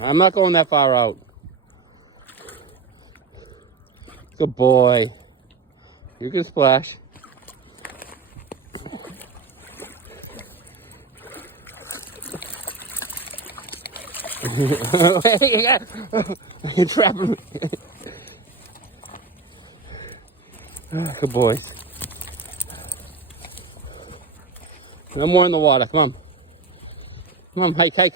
I'm not going that far out. Good boy. You can splash. You're trapping me. Good boys. No more in the water. Come on. Come on, hike, hike.